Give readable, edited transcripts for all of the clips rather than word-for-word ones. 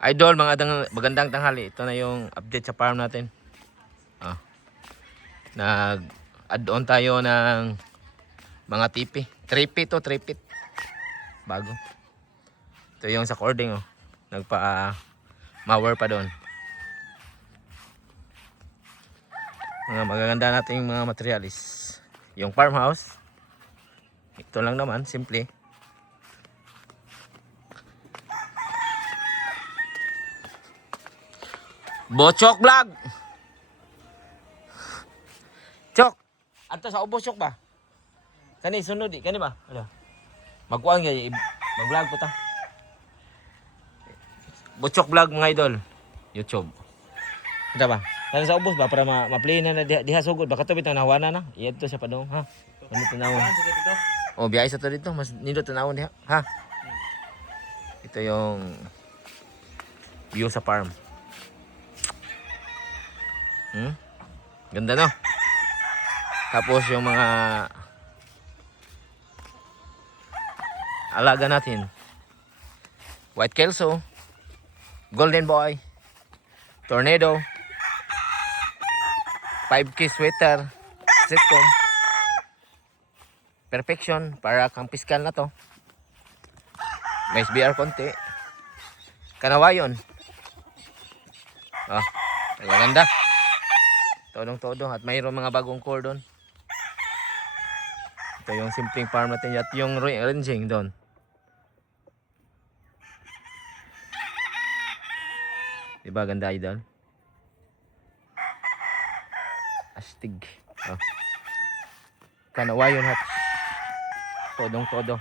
Idol, magandang tanghali. Ito na yung update sa farm natin. Nag-add on tayo ng mga tipi. 3 feet to 3 feet. Bago. Ito yung sa cording. Nagpa-mower pa doon. Mga magaganda nating mga materialis. Yung farmhouse. Ito lang naman, simple. Bochok vlog. Chok. Anto sa ubos chok ba? Kani sunod kani ba? Ano? Magkuan kay mag-vlog po ta. Bochok vlog mga idol. YouTube. Kita ba? Kani sa ubos ba para ma-play na diha sugod baka to bitaw nahawana na. Iyadto sa padong ha. Ano tanawon? Oh, biyahe sa to dito, mas nindot tanawon diha, ha. Ito yung view sa farm. Ganda no? Tapos yung mga alaga natin. White Kelso, Golden Boy, Tornado, 5K sweater, sitcom, Perfection, para kang piskal na to. May SBR konti. Kanawayon. Maganda. Todong-todo at mayroong mga bagong cordon. Ito yung simpleng farm natin at yung ranging doon. Diba ganda idol? Astig. Kanawayon hat. Todong-todo.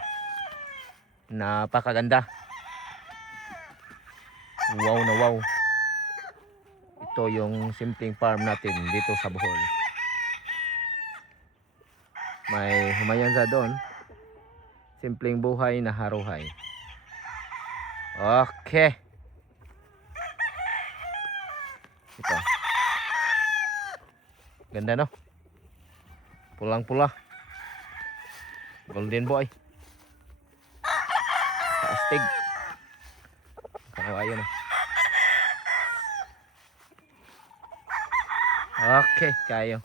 Napakaganda. Wow na wow. Ito yung simpleng farm natin dito sa Bohol. May humayan sa doon. Simpleng buhay na haruhay. Okay. Ito. Ganda no? Pulang-pula. Golden Boy. Astig. Kanawayan. Okay, kayo.